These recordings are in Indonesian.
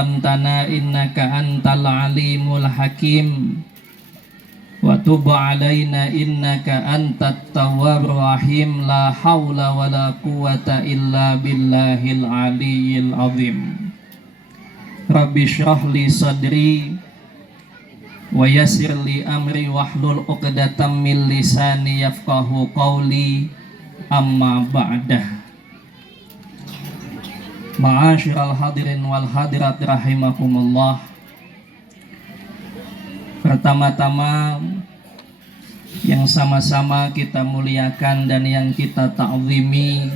'allamtana innaka antal alimul hakim wa tub 'alaina innaka antat tawwabur rahim. La haula wala quwata illa billahil aliyyil azim. Rabbi shrah li sadri wa yassir li amri wahlul 'uqdatam min lisani yafqahu qawli. Amma ba'dah. Ma'asyiral hadirin wal hadirat rahimakumullah. Pertama-tama yang sama-sama kita muliakan dan yang kita ta'zimi,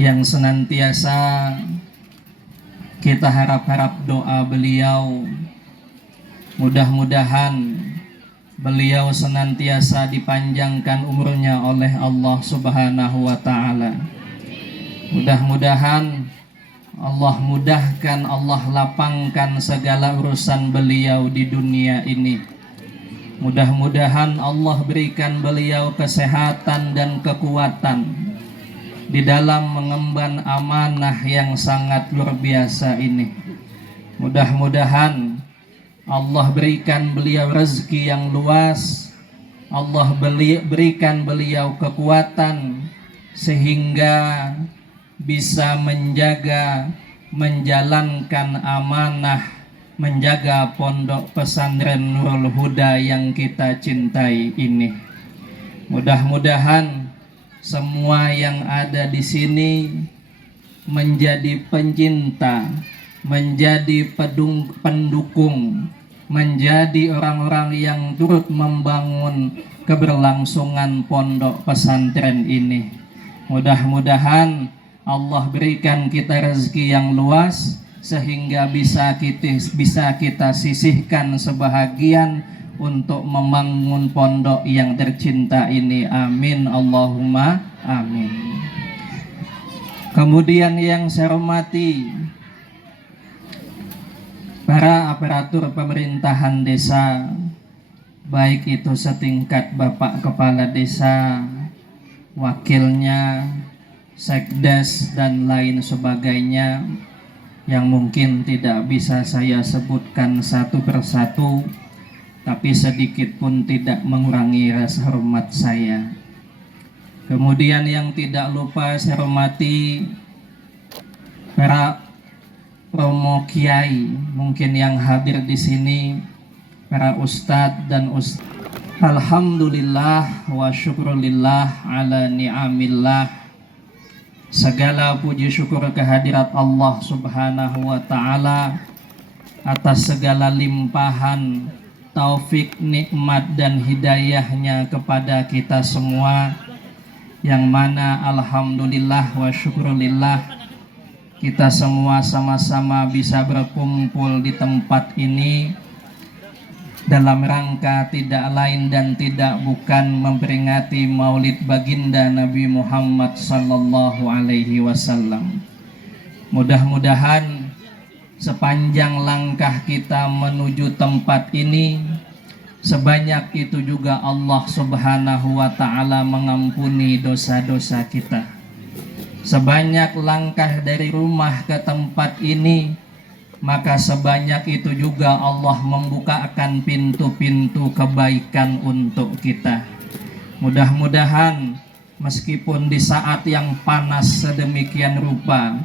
yang senantiasa kita harap-harap doa beliau, mudah-mudahan beliau senantiasa dipanjangkan umurnya oleh Allah Subhanahu wa ta'ala. Mudah-mudahan Allah mudahkan, Allah lapangkan segala urusan beliau di dunia ini. Mudah-mudahan Allah berikan beliau kesehatan dan kekuatan di dalam mengemban amanah yang sangat luar biasa ini. Mudah-mudahan Allah berikan beliau rezeki yang luas. Allah berikan beliau kekuatan sehingga bisa menjaga, menjalankan amanah, menjaga pondok pesantren Nurul Huda yang kita cintai ini. Mudah-mudahan semua yang ada di sini menjadi pencinta, menjadi pendukung, menjadi orang-orang yang turut membangun keberlangsungan pondok pesantren ini. Mudah-mudahan Allah berikan kita rezeki yang luas sehingga bisa kita sisihkan sebahagian untuk membangun pondok yang tercinta ini. Amin Allahumma amin. Kemudian yang saya hormati para aparatur pemerintahan desa, baik itu setingkat Bapak Kepala Desa, wakilnya, sekdes dan lain sebagainya yang mungkin tidak bisa saya sebutkan satu persatu, tapi sedikit pun tidak mengurangi rasa hormat saya. Kemudian yang tidak lupa saya hormati para romo kiai mungkin yang hadir di sini, para ustadz dan ustadz. Alhamdulillah wa syukrulillah ala ni'amillah. Segala puji syukur kehadirat Allah Subhanahu wa ta'ala atas segala limpahan taufik, nikmat dan hidayahnya kepada kita semua, yang mana alhamdulillah wa syukrulillah kita semua sama-sama bisa berkumpul di tempat ini dalam rangka tidak lain dan tidak bukan memperingati maulid baginda Nabi Muhammad sallallahu alaihi wasallam. Mudah-mudahan sepanjang langkah kita menuju tempat ini, sebanyak itu juga Allah Subhanahu wa ta'ala mengampuni dosa-dosa kita. Sebanyak langkah dari rumah ke tempat ini, maka sebanyak itu juga Allah membukakan pintu-pintu kebaikan untuk kita. Mudah-mudahan meskipun di saat yang panas sedemikian rupa,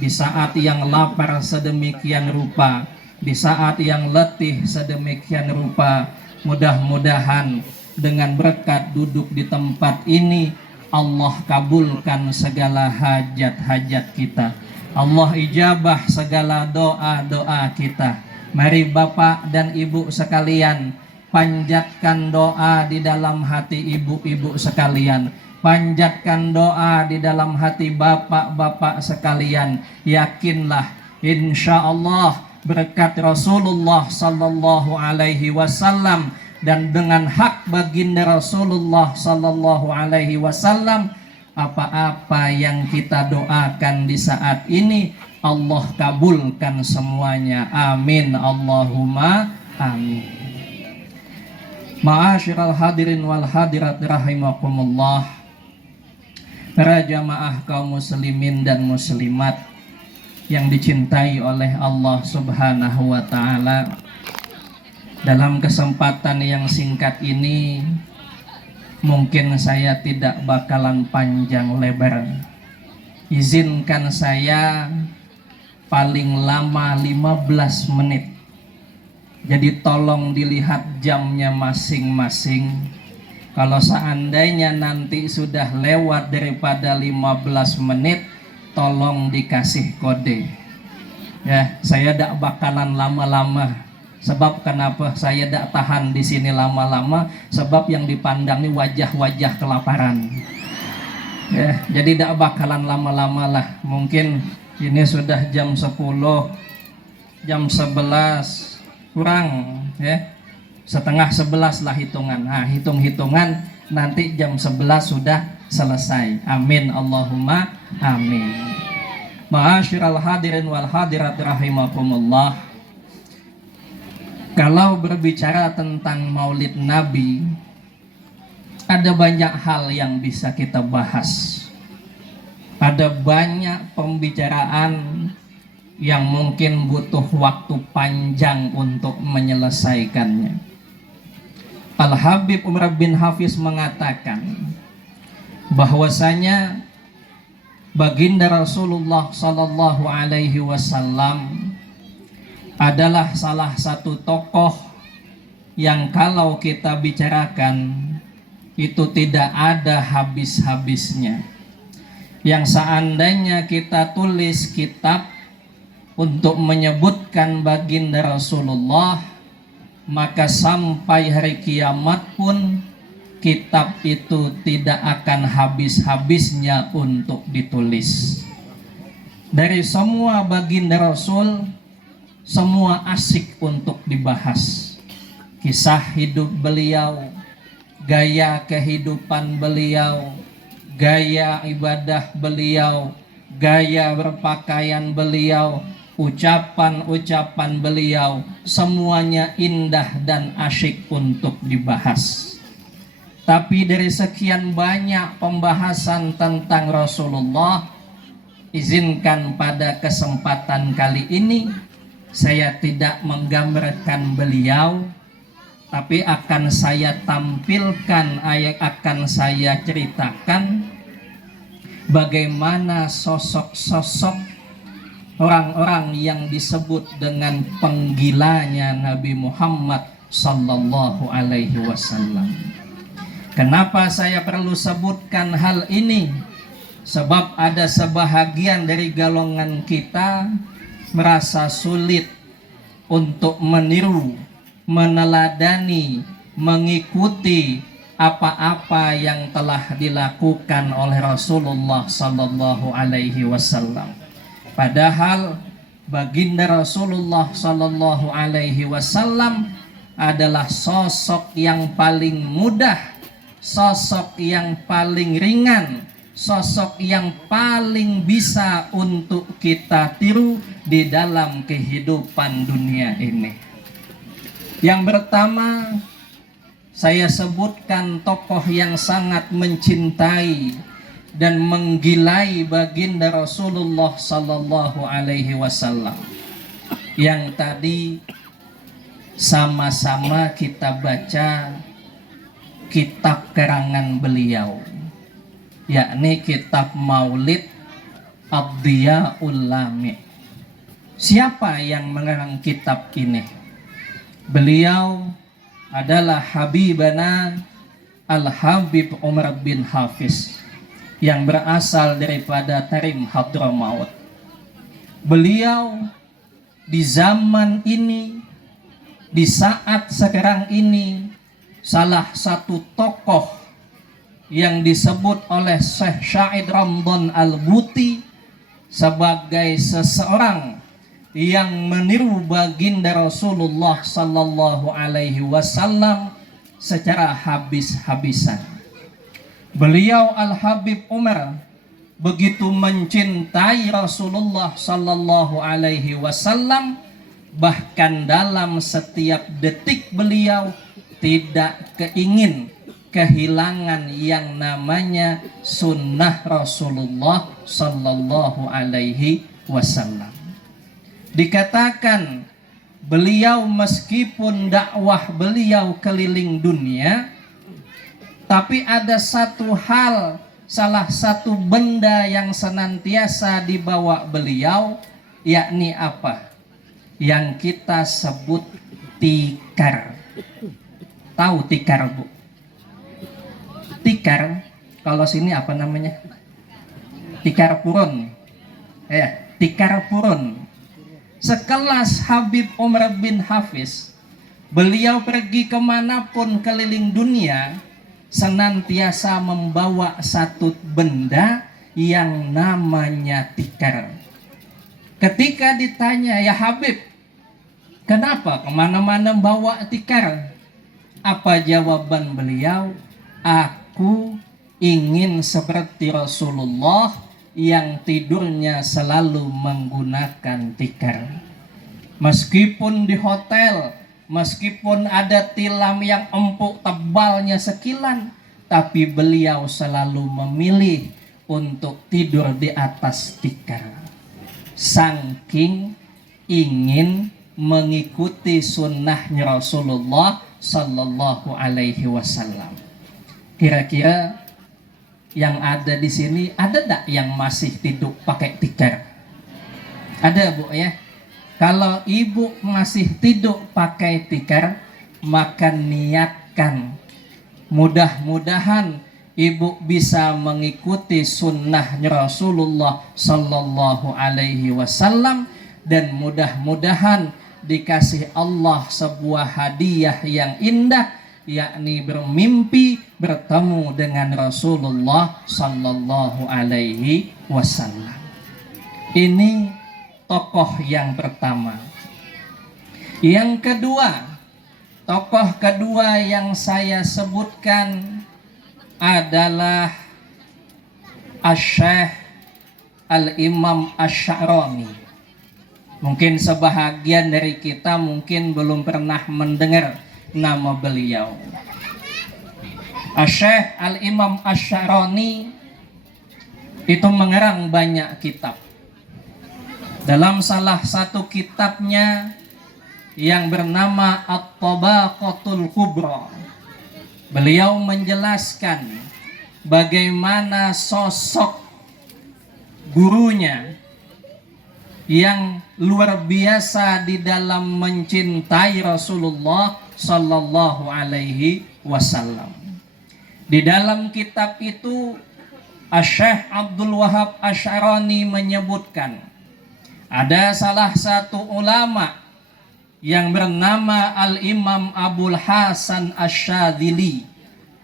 di saat yang lapar sedemikian rupa, di saat yang letih sedemikian rupa, mudah-mudahan dengan berkat duduk di tempat ini, Allah kabulkan segala hajat-hajat kita. Allah ijabah segala doa-doa kita. Mari Bapak dan Ibu sekalian, panjatkan doa di dalam hati ibu-ibu sekalian, panjatkan doa di dalam hati bapak-bapak sekalian. Yakinlah, insya Allah berkat Rasulullah sallallahu alaihi wasallam dan dengan hak baginda Rasulullah sallallahu alaihi wasallam, apa-apa yang kita doakan di saat ini Allah kabulkan semuanya. Amin Allahumma amin. Ma'asyiral hadirin wal hadirat rahimakumullah. Para jamaah kaum muslimin dan muslimat yang dicintai oleh Allah Subhanahu wa taala. Dalam kesempatan yang singkat ini mungkin saya tidak bakalan panjang lebar. Izinkan saya paling lama 15 menit. Jadi tolong dilihat jamnya masing-masing. Kalau seandainya nanti sudah lewat daripada 15 menit, tolong dikasih kode. Ya, saya tidak bakalan lama-lama. Sebab kenapa saya tidak tahan di sini lama-lama? Sebab yang dipandang ini wajah-wajah kelaparan. Ya, jadi tidak bakalan lama-lama lah. Mungkin ini sudah jam 10, jam 11 kurang, ya, setengah 11 lah hitungan. Nah, hitung-hitungan nanti jam 11 sudah selesai. Amin Allahumma amin. Ma'asyiral hadirin wal hadirat rahimakumullah. Kalau berbicara tentang Maulid Nabi, ada banyak hal yang bisa kita bahas. Ada banyak pembicaraan yang mungkin butuh waktu panjang untuk menyelesaikannya. Al-Habib Umar bin Hafiz mengatakan bahwasanya baginda Rasulullah Sallallahu Alaihi Wasallam adalah salah satu tokoh yang kalau kita bicarakan itu tidak ada habis-habisnya. Yang seandainya kita tulis kitab untuk menyebutkan baginda Rasulullah, maka sampai hari kiamat pun kitab itu tidak akan habis-habisnya untuk ditulis. Dari semua baginda Rasul, semua asik untuk dibahas. Kisah hidup beliau, gaya kehidupan beliau, gaya ibadah beliau, gaya berpakaian beliau, ucapan-ucapan beliau, semuanya indah dan asyik untuk dibahas. Tapi dari sekian banyak pembahasan tentang Rasulullah, izinkan pada kesempatan kali ini saya tidak menggambarkan beliau, tapi akan saya tampilkan, akan saya ceritakan bagaimana sosok-sosok orang-orang yang disebut dengan penggilanya Nabi Muhammad Sallallahu Alaihi Wasallam. Kenapa saya perlu sebutkan hal ini? Sebab ada sebahagian dari golongan kita merasa sulit untuk meniru, meneladani, mengikuti apa-apa yang telah dilakukan oleh Rasulullah Sallallahu Alaihi Wasallam. Padahal baginda Rasulullah Sallallahu Alaihi Wasallam adalah sosok yang paling mudah, sosok yang paling ringan, sosok yang paling bisa untuk kita tiru di dalam kehidupan dunia ini. Yang pertama, saya sebutkan tokoh yang sangat mencintai dan menggilai baginda Rasulullah Sallallahu Alaihi Wasallam, yang tadi sama-sama kita baca kitab karangan beliau, yakni kitab Maulid Ad-Diya'ul Lami. Siapa yang mengarang kitab ini? Beliau adalah Habibana Al-Habib Umar bin Hafiz yang berasal daripada Tarim Hadramaut. Beliau di zaman ini, di saat sekarang ini, salah satu tokoh yang disebut oleh Syekh Syahid Ramdan Al-Buti sebagai seseorang yang meniru baginda Rasulullah Sallallahu Alaihi Wasallam secara habis-habisan. Beliau Al-Habib Umar begitu mencintai Rasulullah Sallallahu Alaihi Wasallam, bahkan dalam setiap detik beliau tidak keingin kehilangan yang namanya sunnah Rasulullah Sallallahu Alaihi Wasallam. Dikatakan beliau meskipun dakwah beliau keliling dunia, tapi ada satu hal, salah satu benda yang senantiasa dibawa beliau, yakni apa? Yang kita sebut tikar. Tahu tikar, Bu? Tikar, kalau sini apa namanya? Tikar purun. Ya, tikar purun. Sekelas Habib Umar bin Hafiz, beliau pergi kemanapun keliling dunia, senantiasa membawa satu benda yang namanya tikar. Ketika ditanya, ya Habib, kenapa kemana-mana bawa tikar? Apa jawaban beliau? Aku ingin seperti Rasulullah yang tidurnya selalu menggunakan tikar. Meskipun di hotel, meskipun ada tilam yang empuk tebalnya sekilan, tapi beliau selalu memilih untuk tidur di atas tikar. Saking ingin mengikuti sunnahnya Rasulullah Sallallahu Alaihi Wasallam. Kira-kira yang ada di sini ada tak yang masih tidur pakai tikar? Ada, Bu, ya? Kalau ibu masih tidur pakai tikar, maka niatkan, mudah-mudahan ibu bisa mengikuti sunnahnya Rasulullah Sallallahu Alaihi Wasallam, dan mudah-mudahan dikasih Allah sebuah hadiah yang indah, yakni bermimpi bertemu dengan Rasulullah Sallallahu Alaihi Wasallam. Ini tokoh yang pertama. Yang kedua, tokoh kedua yang saya sebutkan adalah Asy-Syaikh Al-Imam Asy-Sya'rani. Mungkin sebahagian dari kita mungkin belum pernah mendengar nama beliau. Asy-Syaikh Al-Imam Asy-Sya'rani itu mengarang banyak kitab. Dalam salah satu kitabnya yang bernama At-Tabaqatul Kubra, beliau menjelaskan bagaimana sosok gurunya yang luar biasa di dalam mencintai Rasulullah Sallallahu Alaihi Wasallam. Di dalam kitab itu Asy-Syaikh Abdul Wahab Asy-Sya'rani menyebutkan ada salah satu ulama yang bernama Al-Imam Abul Hasan Asy-Syadzili,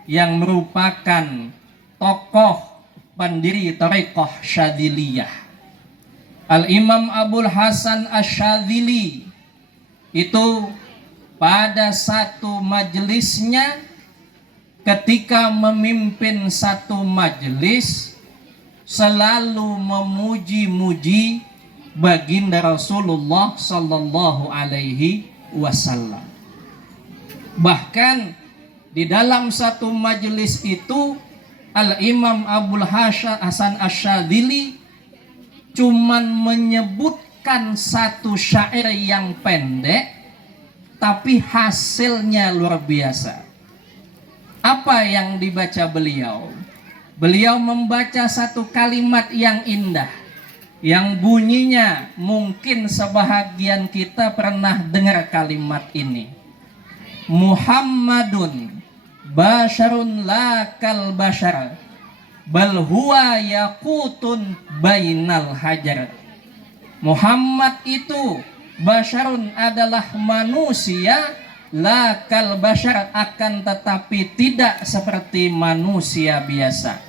yang merupakan tokoh pendiri Thariqah Syadziliyah. Al-Imam Abul Hasan Asy-Syadzili itu pada satu majelisnya, ketika memimpin satu majelis, selalu memuji-muji baginda Rasulullah Sallallahu Alaihi Wasallam. Bahkan di dalam satu majelis itu, Al-Imam Abul Hasan Asy-Syadzili cuman menyebutkan satu syair yang pendek, tapi hasilnya luar biasa. Apa yang dibaca beliau? Beliau membaca satu kalimat yang indah, yang bunyinya mungkin sebahagian kita pernah dengar kalimat ini. Muhammadun basyarun la kal basyar, bal huwa yaqutun bainal hajar. Muhammad itu basyarun adalah manusia, la kal basyar akan tetapi tidak seperti manusia biasa.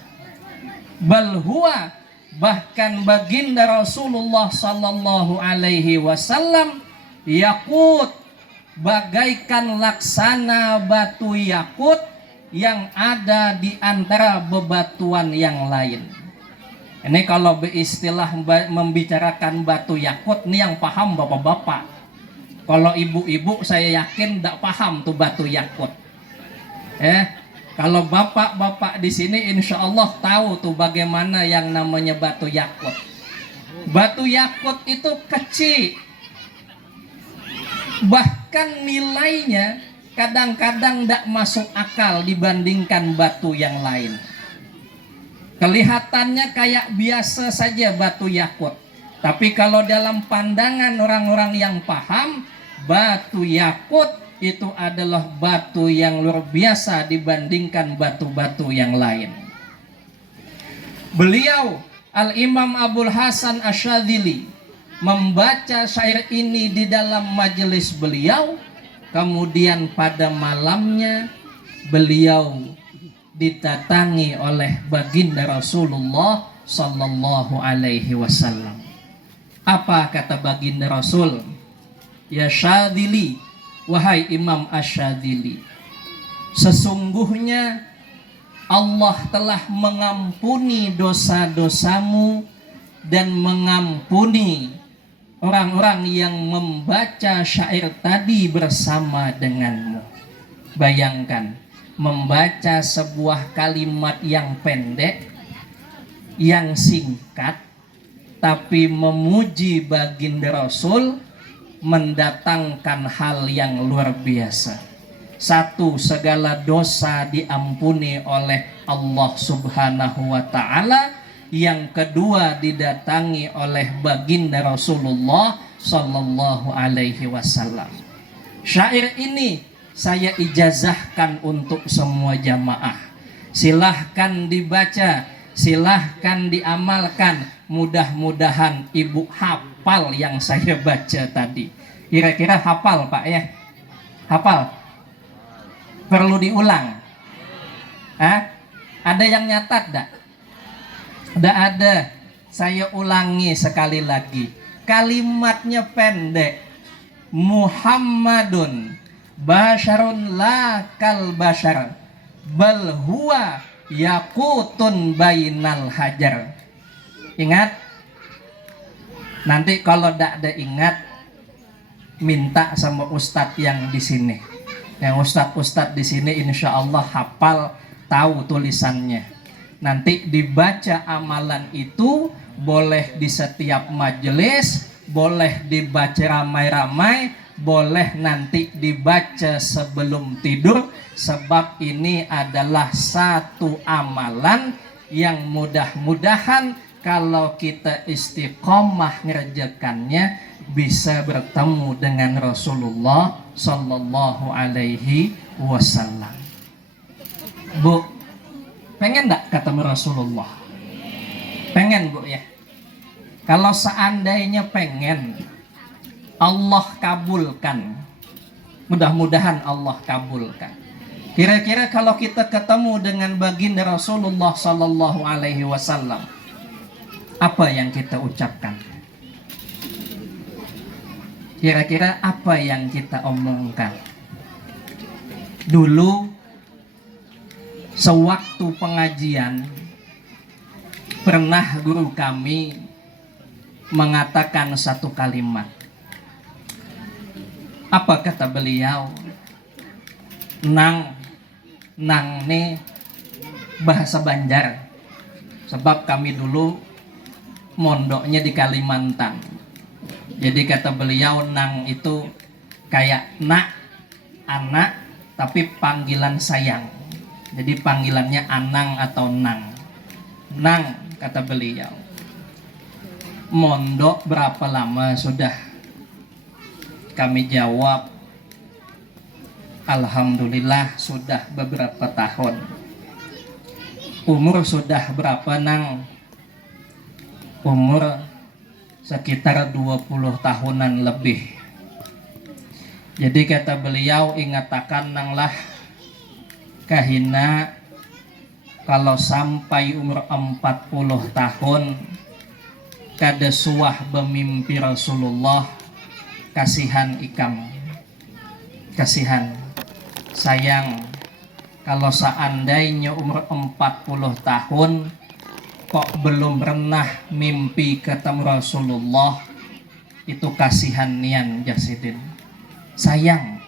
Bal huwa, bahkan baginda Rasulullah Sallallahu Alaihi Wasallam, yaqut, bagaikan laksana batu yakut yang ada di antara bebatuan yang lain. Ini kalau beristilah membicarakan batu yakut, nih yang paham bapak-bapak. Kalau ibu-ibu saya yakin tidak paham tuh batu yakut. Kalau bapak-bapak di sini insya Allah tahu tuh bagaimana yang namanya batu yakut. Batu yakut itu kecil, Bahkan nilainya kadang-kadang tidak masuk akal dibandingkan batu yang lain. Kelihatannya kayak biasa saja batu yakut, tapi kalau dalam pandangan orang-orang yang paham, batu yakut itu adalah batu yang luar biasa dibandingkan batu-batu yang lain. Beliau Al-Imam Abul Hasan Asyadzili membaca syair ini di dalam majelis beliau. Kemudian pada malamnya beliau didatangi oleh baginda Rasulullah sallallahu alaihi wasallam. Apa kata baginda Rasul? Ya Syadzili, wahai Imam Asyadzili, sesungguhnya Allah telah mengampuni dosa-dosamu dan mengampuni orang-orang yang membaca syair tadi bersama denganmu. Bayangkan, membaca sebuah kalimat yang pendek, yang singkat, tapi memuji baginda Rasul, mendatangkan hal yang luar biasa. Satu, segala dosa diampuni oleh Allah Subhanahu wa ta'ala. Yang kedua, didatangi oleh baginda Rasulullah sallallahu alaihi wasallam. Syair ini saya ijazahkan untuk semua jamaah. Silahkan dibaca, silahkan diamalkan. Mudah-mudahan ibu hafal yang saya baca tadi. Kira-kira hafal Pak ya? Hafal? Perlu diulang? Ada yang nyatat dak? Tidak ada. Saya ulangi sekali lagi. Kalimatnya pendek. Muhammadun basyarun la kal basyar, bal huwa yakutun bainal hajar. Ingat? Nanti kalau tidak ada ingat, minta sama ustadz yang di sini. Yang ustadz di sini insya Allah hafal, tahu tulisannya. Nanti dibaca amalan itu, boleh di setiap majelis, boleh dibaca ramai-ramai, boleh nanti dibaca sebelum tidur, sebab ini adalah satu amalan yang mudah-mudahan kalau kita istiqomah ngerjakannya bisa bertemu dengan Rasulullah sallallahu alaihi wasallam. Bu, pengen enggak ketemu Rasulullah? Pengen Bu ya? Kalau seandainya pengen, Allah kabulkan. Mudah-mudahan Allah kabulkan. Kira-kira kalau kita ketemu dengan baginda Rasulullah sallallahu alaihi wasallam, apa yang kita ucapkan? Kira-kira apa yang kita omongkan? Dulu sewaktu pengajian, pernah guru kami mengatakan satu kalimat. Apa kata beliau? Nang nih bahasa Banjar. Sebab kami dulu mondoknya di Kalimantan. Jadi kata beliau, nang itu kayak nak, anak, tapi panggilan sayang. Jadi panggilannya anang atau nang. Nang, kata beliau, mondok berapa lama sudah? Kami jawab, alhamdulillah sudah beberapa tahun. Umur sudah berapa nang? Umur sekitar 20 tahunan lebih. Jadi kata beliau, ingatakan nang lah kahina kalau sampai umur 40 tahun kada suah bermimpi Rasulullah, kasihan ikam, kasihan, sayang. Kalau seandainya umur 40 tahun kok belum pernah mimpi ketemu Rasulullah, itu kasihan nian Jasidin, sayang.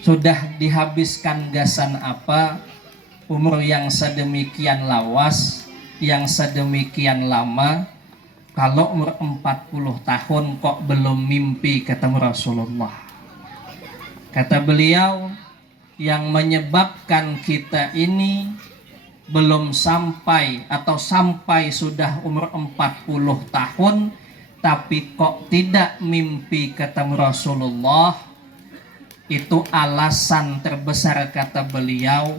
Sudah dihabiskan gasan apa umur yang sedemikian lawas, yang sedemikian lama, kalau umur 40 tahun kok belum mimpi ketemu Rasulullah. Kata beliau, yang menyebabkan kita ini belum sampai atau sampai sudah umur 40 tahun tapi kok tidak mimpi ketemu Rasulullah, itu alasan terbesar kata beliau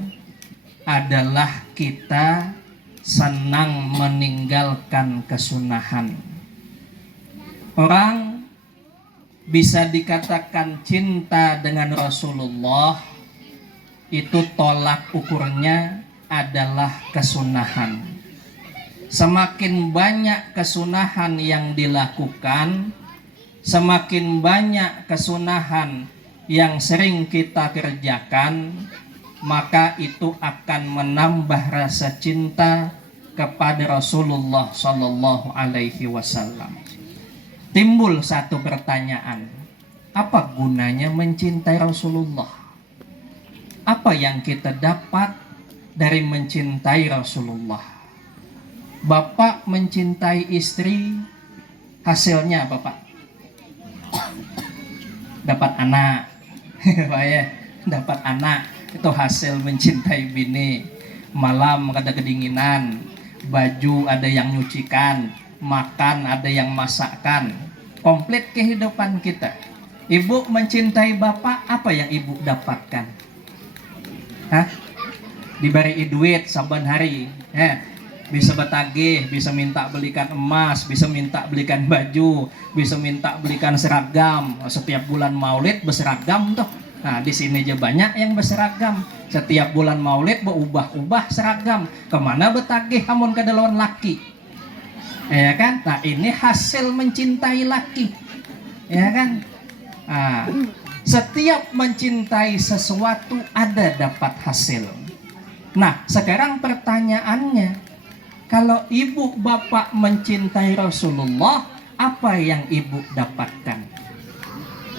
adalah kita senang meninggalkan kesunahan. Orang bisa dikatakan cinta dengan Rasulullah, itu tolak ukurnya adalah kesunahan. Semakin banyak kesunahan yang dilakukan, semakin banyak kesunahan yang sering kita kerjakan, maka itu akan menambah rasa cinta kepada Rasulullah Shallallahu Alaihi Wasallam. Timbul satu pertanyaan, apa gunanya mencintai Rasulullah? Apa yang kita dapat dari mencintai Rasulullah? Bapak mencintai istri, hasilnya Bapak dapat anak. Pak ya, dapat anak itu hasil mencintai bini. Malam ada kedinginan, baju ada yang nyucikan, makan ada yang masakkan, komplit kehidupan kita. Ibu mencintai bapak, apa yang ibu dapatkan? Hah? Diberi duit saban hari, bisa bertagih, bisa minta belikan emas, bisa minta belikan baju, bisa minta belikan seragam. Setiap bulan Maulid berseragam tuh. Nah, di sini aja banyak yang berseragam. Setiap bulan Maulid berubah-ubah seragam. Kemana bertagih hamun ke dalawan laki? Ya kan? Nah, ini hasil mencintai laki. Ya kan? Nah, setiap mencintai sesuatu ada dapat hasil. Nah, sekarang pertanyaannya, kalau ibu bapak mencintai Rasulullah, apa yang ibu dapatkan?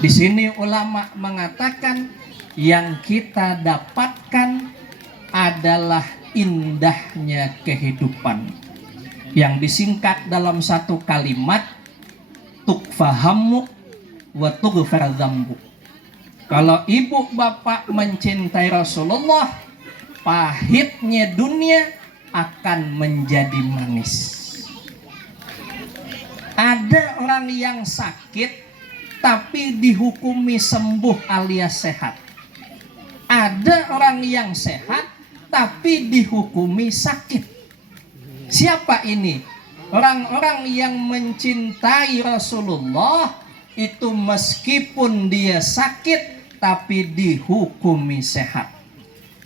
Di sini ulama mengatakan yang kita dapatkan adalah indahnya kehidupan. Yang disingkat dalam satu kalimat, tukfahamu wa tughfar dzambu. Kalau ibu bapak mencintai Rasulullah, pahitnya dunia akan menjadi manis. Ada orang yang sakit tapi dihukumi sembuh alias sehat. Ada orang yang sehat tapi dihukumi sakit. Siapa ini? Orang-orang yang mencintai Rasulullah itu meskipun dia sakit tapi dihukumi sehat.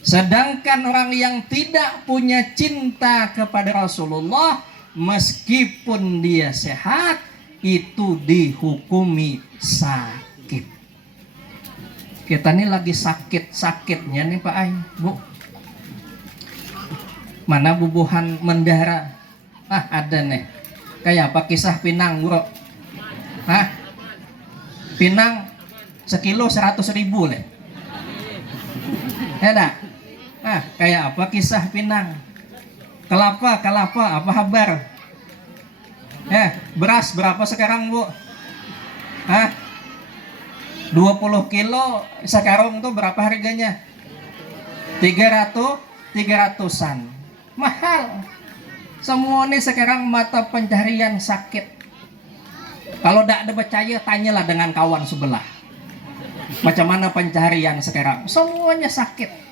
Sedangkan orang yang tidak punya cinta kepada Rasulullah, meskipun dia sehat, itu dihukumi sakit. Kita ini lagi sakit-sakitnya nih Pak Ay, Bu. Mana bubuhan mendara? Ada nih. Kayak apa kisah pinang, Bro? Pinang sekilo 100.000 leh. Ya kayak apa kisah pinang? Kelapa, apa kabar? Beras berapa sekarang, Bu? 20 kilo sekarang tuh berapa harganya? 300-an. Mahal. Semua ini sekarang mata pencarian sakit. Kalau tidak ada percaya, tanyalah dengan kawan sebelah. Macam mana pencarian sekarang? Semuanya sakit.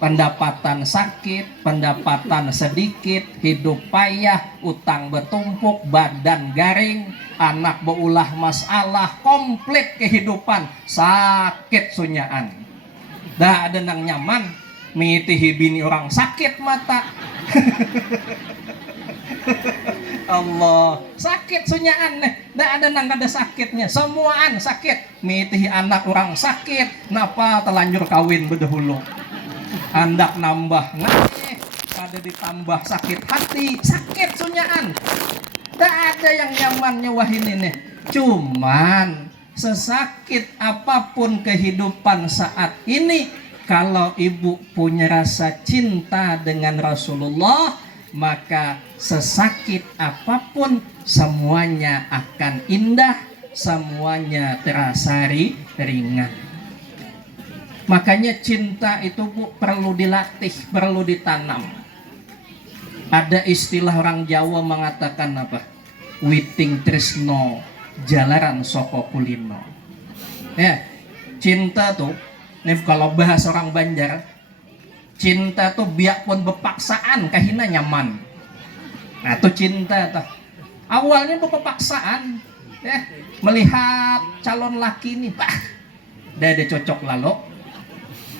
Pendapatan sakit, pendapatan sedikit, hidup payah, utang bertumpuk, badan garing, anak berulah masalah, komplit kehidupan, sakit sunyaan. Dah ada nang nyaman, mitihi bini orang sakit mata. Allah, sakit sunyaan nih. Dah ada nang ada sakitnya, semuaan sakit. Mitihi anak orang sakit, napa telanjur kawin berdahulu. Andak nambah nangis, pada ditambah sakit hati, sakit sunyaan. Tak ada yang nyamannya wah ini nih. Cuman sesakit apapun kehidupan saat ini, kalau ibu punya rasa cinta dengan Rasulullah, maka sesakit apapun semuanya akan indah, semuanya terasa ringan. Makanya cinta itu Bu perlu dilatih, perlu ditanam. Ada istilah orang Jawa mengatakan apa? Witing tresno jalaran soko kulino. Ya, cinta tuh, nih kalau bahas orang Banjar, cinta tuh biak pun bepaksaan kahina nyaman. Nah tuh cinta tuh. Awalnya bepaksaan, ya, melihat calon laki ini, ada cocok lalu.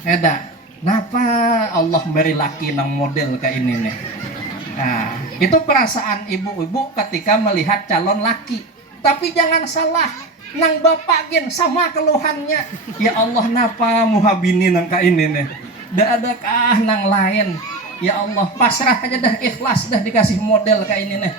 Ada, kenapa Allah beri laki nang model kayak ini nih? Nah, itu perasaan ibu-ibu ketika melihat calon laki. Tapi jangan salah, nang bapak gen sama keluhannya. Ya Allah, napa muhabini nang kayak ini nih? Dah adakah nang lain? Ya Allah, pasrah aja dah, ikhlas dah dikasih model kayak ini nih.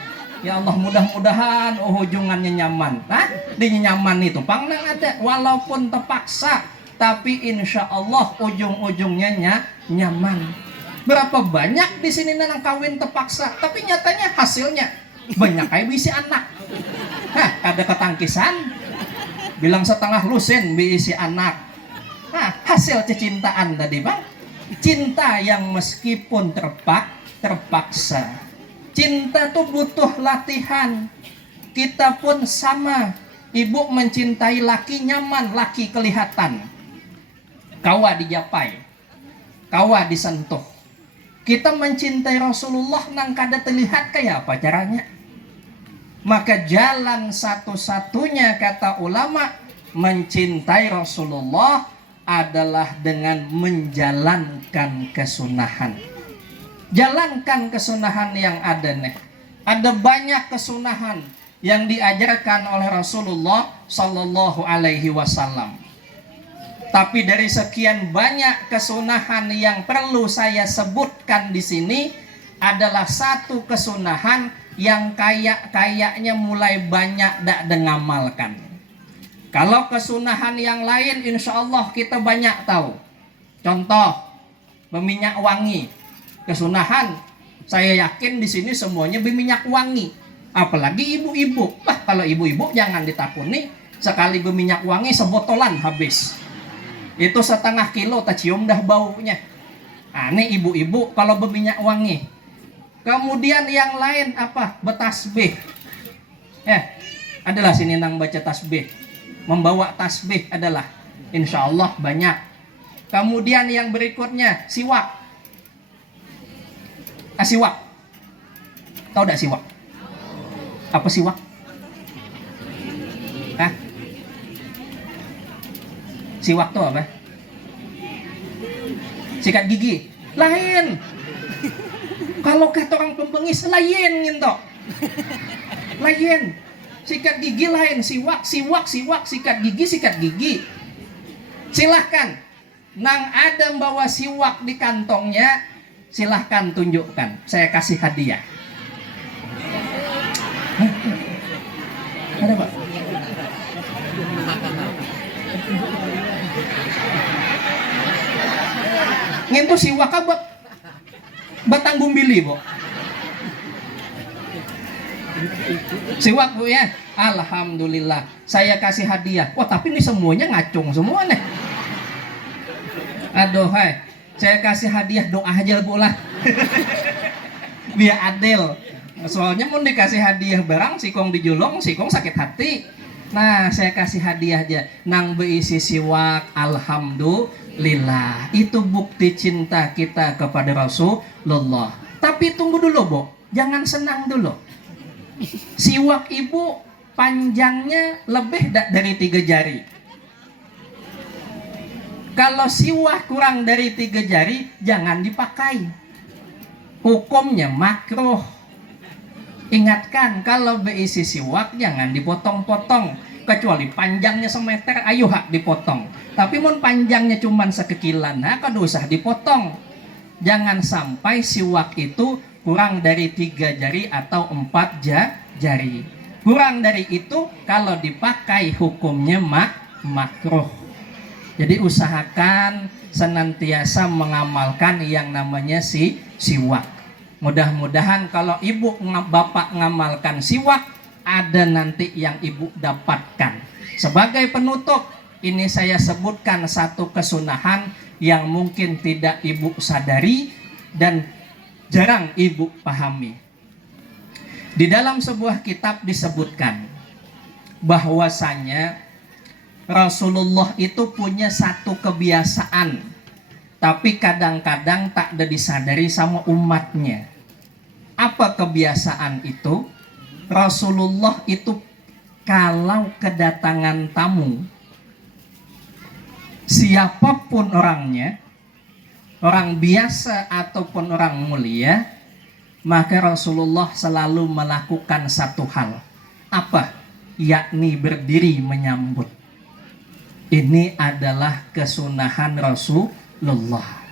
Ya Allah, mudah-mudahan ujungannya nyaman. Nah, di nyaman itu pang nang ada, walaupun terpaksa, tapi insya Allah ujung-ujungnya nyaman. Berapa banyak di sini nang kawin terpaksa, tapi nyatanya hasilnya banyak kayak bisi anak. Nah, ada ketangkisan, bilang setengah lusen bisi anak. Nah, hasil kecintaan tadi bang, cinta yang meskipun terpaksa. Cinta tuh butuh latihan. Kita pun sama. Ibu mencintai laki nyaman, laki kelihatan. Kawa dijapai, kawa disentuh. Kita mencintai Rasulullah nang kada terlihat kayak apa caranya. Maka jalan satu-satunya kata ulama mencintai Rasulullah adalah dengan menjalankan kesunahan. Jalankan kesunahan yang ada nih. Ada banyak kesunahan yang diajarkan oleh Rasulullah Sallallahu Alaihi Wasallam. Tapi dari sekian banyak kesunahan yang perlu saya sebutkan di sini adalah satu kesunahan yang kayaknya mulai banyak dak dengamalkan. Kalau kesunahan yang lain insya Allah kita banyak tahu. Contoh, berminyak wangi. Kesunahan, saya yakin di sini semuanya berminyak wangi. Apalagi ibu-ibu. Kalau ibu-ibu jangan ditakuni, sekali berminyak wangi sebotolan habis. Itu setengah kilo tak cium dah baunya. Nah, ini ibu-ibu kalau berminyak wangi. Kemudian yang lain apa? Bertasbih. Adalah sini nang baca tasbih. Membawa tasbih adalah insya Allah banyak. Kemudian yang berikutnya siwak. Siwak. Tahu tak siwak? Apa siwak? Siwak tuh apa? Sikat gigi. Lain. Kalau kata orang pembengis lain gitu. Lain. Sikat gigi lain. Siwak, sikat gigi. Silahkan. Nang ada bawa siwak di kantongnya, silahkan tunjukkan. Saya kasih hadiah. Ada Pak? Ngentu siwak apa? Batanggung bili Bu. Siwak Bu ya. Alhamdulillah. Saya kasih hadiah. Wah tapi ini semuanya ngacung semua nih. Aduh hai. Saya kasih hadiah doa aja Bu lah. Biar adil. Soalnya mau dikasih hadiah barang sikong dijulung, sikong sakit hati. Nah saya kasih hadiah aja. Nang berisi siwak. Alhamdulillah. Itu bukti cinta kita kepada Rasulullah. Tapi tunggu dulu Bu. Jangan senang dulu. Siwak ibu panjangnya lebih dari 3 jari. Kalau siwak kurang dari 3 jari, jangan dipakai. Hukumnya makruh. Ingatkan, kalau berisi siwak jangan dipotong-potong. Kecuali panjangnya semeter, ayo hak dipotong. Tapi mun panjangnya cuman sekekilan, nah kada usah dipotong. Jangan sampai siwak itu kurang dari 3 jari atau 4 jari. Kurang dari itu, kalau dipakai hukumnya makruh. Jadi usahakan senantiasa mengamalkan yang namanya siwak. Mudah-mudahan kalau ibu bapak ngamalkan siwak, ada nanti yang ibu dapatkan. Sebagai penutup, ini saya sebutkan satu kesunahan yang mungkin tidak ibu sadari dan jarang ibu pahami. Di dalam sebuah kitab disebutkan bahwasanya Rasulullah itu punya satu kebiasaan, tapi kadang-kadang tak ada disadari sama umatnya. Apa kebiasaan itu? Rasulullah itu kalau kedatangan tamu, siapapun orangnya, orang biasa ataupun orang mulia, maka Rasulullah selalu melakukan satu hal. Apa? Yakni berdiri menyambut. Ini adalah kesunahan Rasulullah.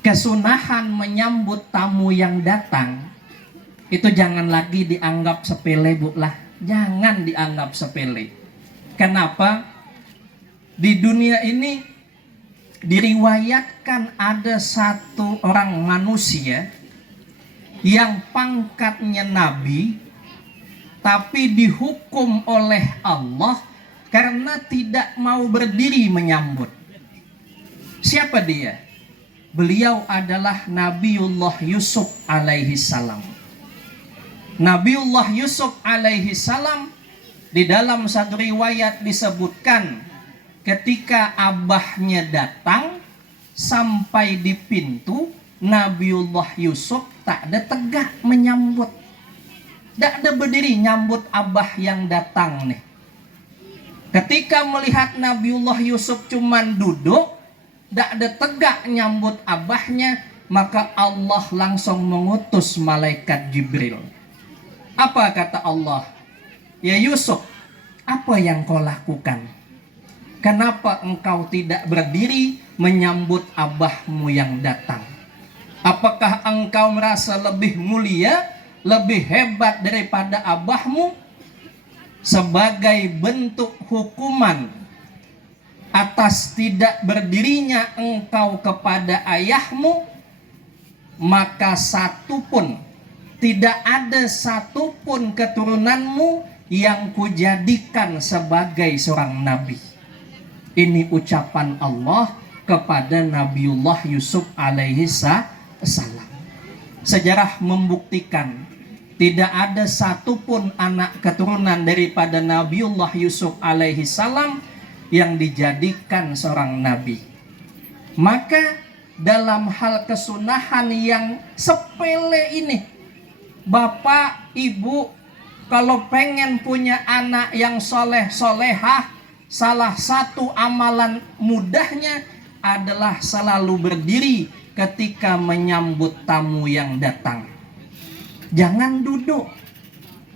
Kesunahan menyambut tamu yang datang itu jangan lagi dianggap sepele, Bu lah. Jangan dianggap sepele. Kenapa? Di dunia ini diriwayatkan ada satu orang manusia yang pangkatnya nabi, tapi dihukum oleh Allah karena tidak mau berdiri menyambut. Siapa dia? Beliau adalah Nabiullah Yusuf alaihi salam. Nabiullah Yusuf alaihi salam, di dalam satu riwayat disebutkan ketika abahnya datang sampai di pintu, Nabiullah Yusuf tak ada tegak menyambut, tak ada berdiri nyambut abah yang datang nih. Ketika melihat Nabiullah Yusuf cuman duduk, tak ada tegak nyambut abahnya, maka Allah langsung mengutus malaikat Jibril. Apa kata Allah? Ya Yusuf, apa yang kau lakukan? Kenapa engkau tidak berdiri menyambut abahmu yang datang? Apakah engkau merasa lebih mulia, lebih hebat daripada abahmu? Sebagai bentuk hukuman atas tidak berdirinya engkau kepada ayahmu, maka tidak ada satupun keturunanmu yang kujadikan sebagai seorang nabi. Ini ucapan Allah kepada Nabiullah Yusuf alaihi salam. Sejarah membuktikan tidak ada satupun anak keturunan daripada Nabiullah Yusuf alaihi salam yang dijadikan seorang nabi. Maka dalam hal kesunahan yang sepele ini, bapak, ibu, kalau pengen punya anak yang soleh solehah, salah satu amalan mudahnya adalah selalu berdiri ketika menyambut tamu yang datang. Jangan duduk,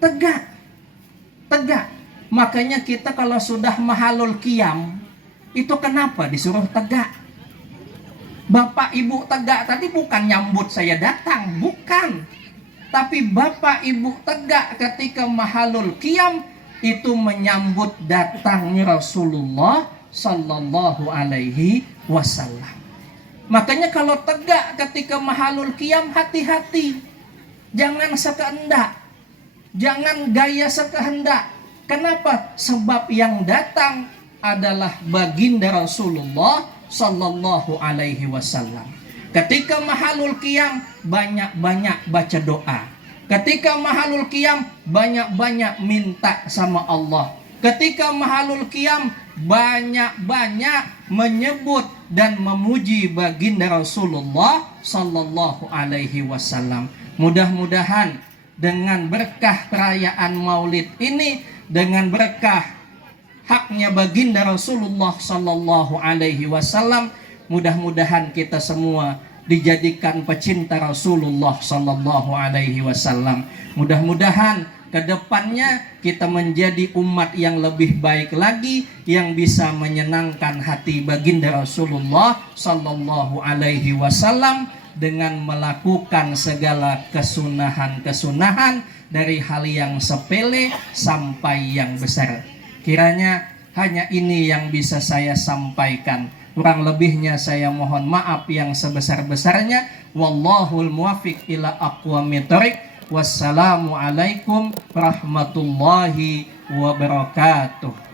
tegak. Makanya kita kalau sudah mahalul qiyam, itu kenapa disuruh tegak? Bapak ibu tegak tadi bukan nyambut saya datang, bukan. Tapi bapak ibu tegak ketika mahalul qiyam, itu menyambut datangnya Rasulullah sallallahu alaihi wasallam. Makanya kalau tegak ketika mahalul qiyam, hati-hati. Jangan sekehendak, jangan gaya sekehendak. Kenapa? Sebab yang datang adalah baginda Rasulullah sallallahu alaihi wasallam. Ketika mahalul qiyam, banyak-banyak baca doa. Ketika mahalul qiyam, banyak-banyak minta sama Allah. Ketika mahalul qiyam, banyak-banyak menyebut dan memuji baginda Rasulullah sallallahu alaihi wasallam. Mudah-mudahan dengan berkah perayaan Maulid ini, dengan berkah haknya baginda Rasulullah sallallahu alaihi wasallam, mudah-mudahan kita semua dijadikan pecinta Rasulullah sallallahu alaihi wasallam. Mudah-mudahan kedepannya kita menjadi umat yang lebih baik lagi, yang bisa menyenangkan hati baginda Rasulullah sallallahu alaihi wasallam dengan melakukan segala kesunahan-kesunahan dari hal yang sepele sampai yang besar. Kiranya hanya ini yang bisa saya sampaikan. Kurang lebihnya saya mohon maaf yang sebesar-besarnya. Wallahul muwaffiq ila aqwamit thoriq. Wassalamualaikum warahmatullahi wabarakatuh.